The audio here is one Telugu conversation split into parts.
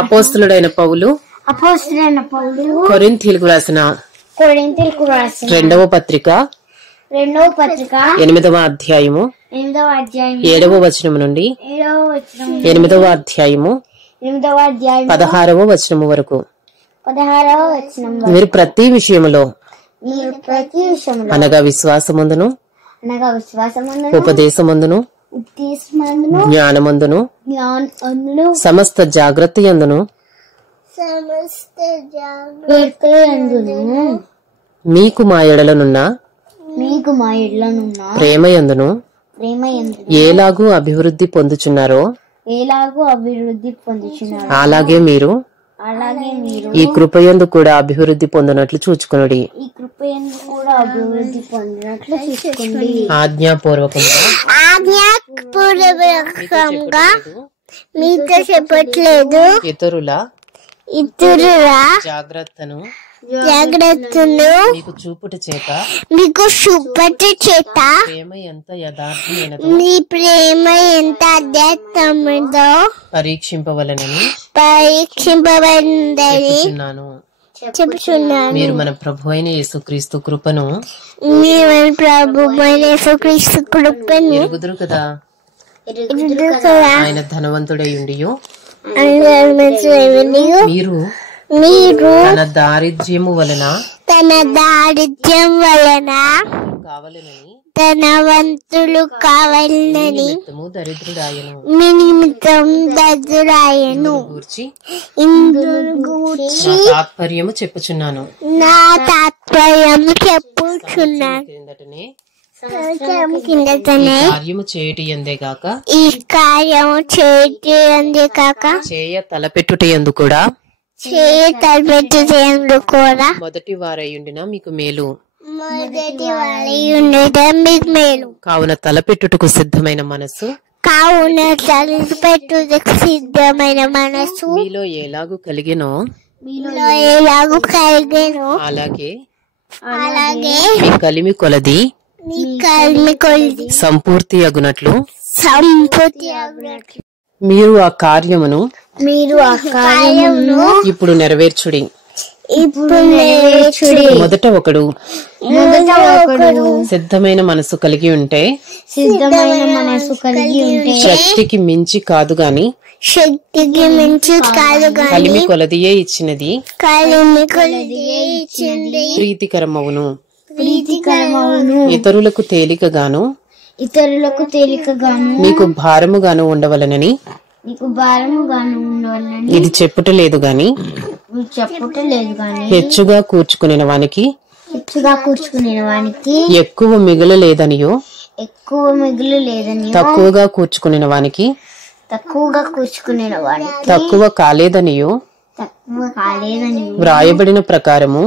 అపోస్తలుడైన పౌలు కొరింథీయులకు రాసిన రెండవ పత్రిక 8వ అధ్యాయము 7వ వచనము నుండి 8వ అధ్యాయము 16వ వచనము వరకు. మీరు ప్రతి విషయములో అనగా విశ్వాసమందును ఉపదేశమందును జ్ఞానమందును సమస్త జాగ్రత్త యందును మీకు మా ఎడలనున్న ప్రేమ యందును ఎలాగూ అభివృద్ధి పొందుచున్నారో అలాగే మీరు ఈ కృపయందు కూడా అభివృద్ధి పొందినట్లు చూచుకొనుడి. ఆజ్ఞాపూర్వకంగా మీతో చెప్పట్లేదు, ఇతరుల జాగ్రత్తను మీకు చూపుట చేత మీ ప్రేమ ఎంత యథార్థమైనదో పరీక్షింపవలెనని చెప్పుచున్నాను. మీరు మన ప్రభు అయిన యేసుక్రీస్తు కృపను ఎరుగుదురు కదా. ఆయన ధనవంతుడై ఉండియు మీరు తన దారిద్ర్యం వలన కావాలని ధనవంతులు కావాలని దరిద్రుడాయను మీ నిమిత్తం దరిద్రుడాయను తాత్పర్యము చెప్పుచున్నాను. నా తాత్పర్యము చెప్పుచున్నాను. కార్యము చేయటి ఎందే కాక ఈ కార్యము చేయటి ఎందే కాక చేయ తలపెట్టుట ఎందు కూడా మొదటి వారయ్యుండిన మీకు మేలు. కావున తలపెట్టుటకు సిద్ధమైన మనసు మీలో ఎలాగూ కలిగినో అలాగే మీ కలిమి కొలది సంపూర్తి అగునట్లు మీరు ఆ కార్యమును ఇప్పుడు నెరవేర్చుడి. మొదట ఒకడు సిద్ధమైన మనసు కలిగి ఉంటే శక్తికి మించి కాదు గాని కలిమి కొలదియే ఇచ్చినది ప్రీతికరమవును. ఇతరులకు తేలికగాను మీకు భారముగాను ఉండవలనని ఇది చెప్పుటలేదు గాని హెచ్చుగా కూర్చుకునే వానికి ఎక్కువ మిగులలేదనియో తక్కువగా కూర్చుకునే వానికి తక్కువ కాలేదనియో వ్రాయబడిన ప్రకారము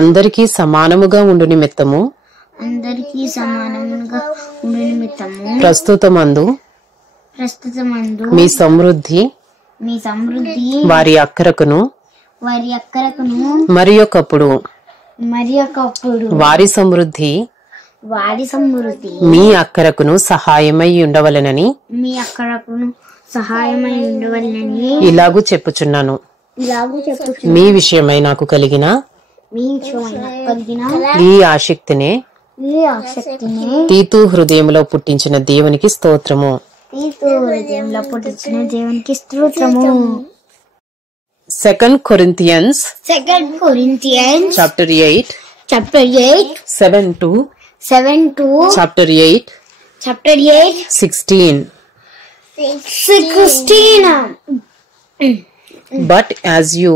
అందరికీ సమానముగా ఉండు నిమిత్తము ప్రస్తుతమందు మీ సమృద్ధి వారి అక్కరకును మరి ఒకప్పుడు వారి సమృద్ధి మీ అక్కరకును సహాయమై ఉండవలెనని ఇలాగూ చెప్పుచున్నాను. మీ విషయమై నాకు కలిగిన ఈ ఆసక్తినే తీతు హృదయంలో పుట్టించిన దేవునికి స్తోత్రము. 2 Corinthians chapter 8 7 to chapter 8 16. But as you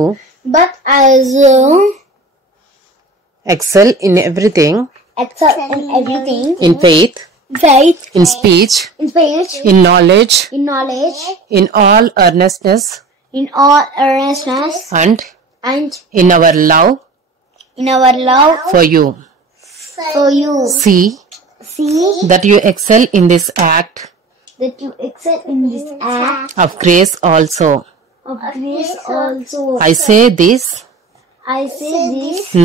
excel in everything, in faith, in speech, in knowledge, in all earnestness, and in our love for you. See that you excel in this act of grace also. I say this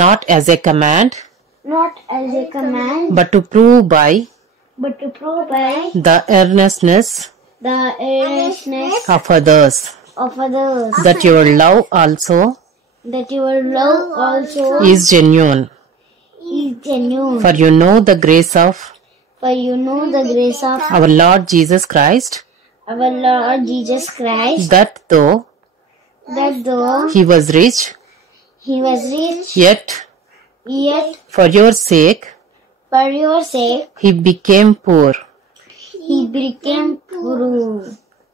not as a command, but to prove by the earnestness the earnestness of others, that your love also is genuine. For you know the grace of our Lord Jesus Christ, that though he was rich, yet for your sake he became poor,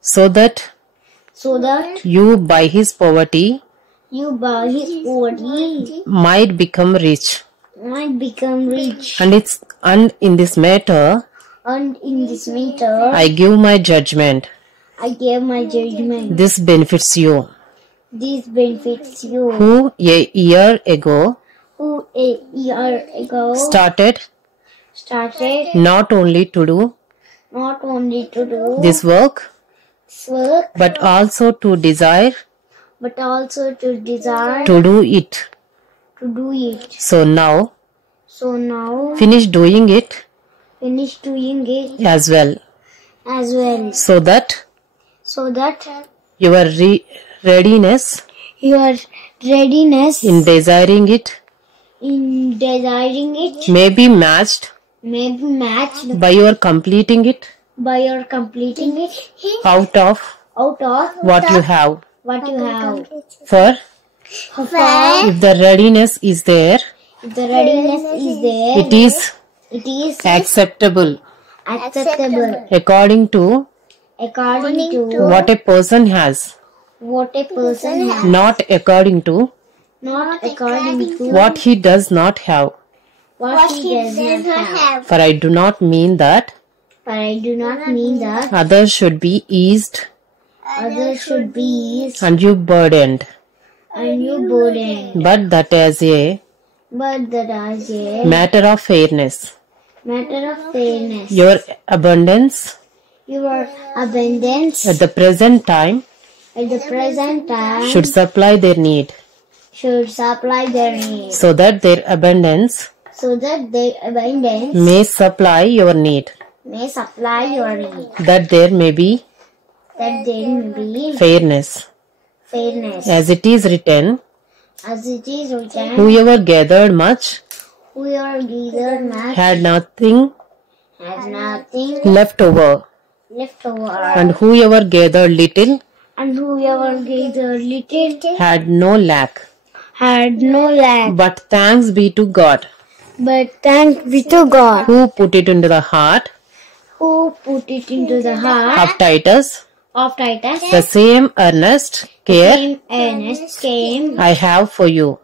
so that you by his poverty might become rich. And in this matter I give my judgment. This benefits you, who a year ago started not only to do this work, but also to desire to do it. So now finish doing it as well, so that your readiness in desiring it may be matched by your completing it out of what you have. For if the readiness is there, it is acceptable according to what a person has, not according to what he does not have. For I do not mean that others should be eased and you burdened, but that as a matter of fairness, your abundance at the present time should supply their need, so that their abundance may supply your need, that there may be fairness. As it is written, whoever gathered much had nothing left over, and whoever gathered little had no lack. But thanks be to God, who put it into the heart of Titus the same earnest care I have for you.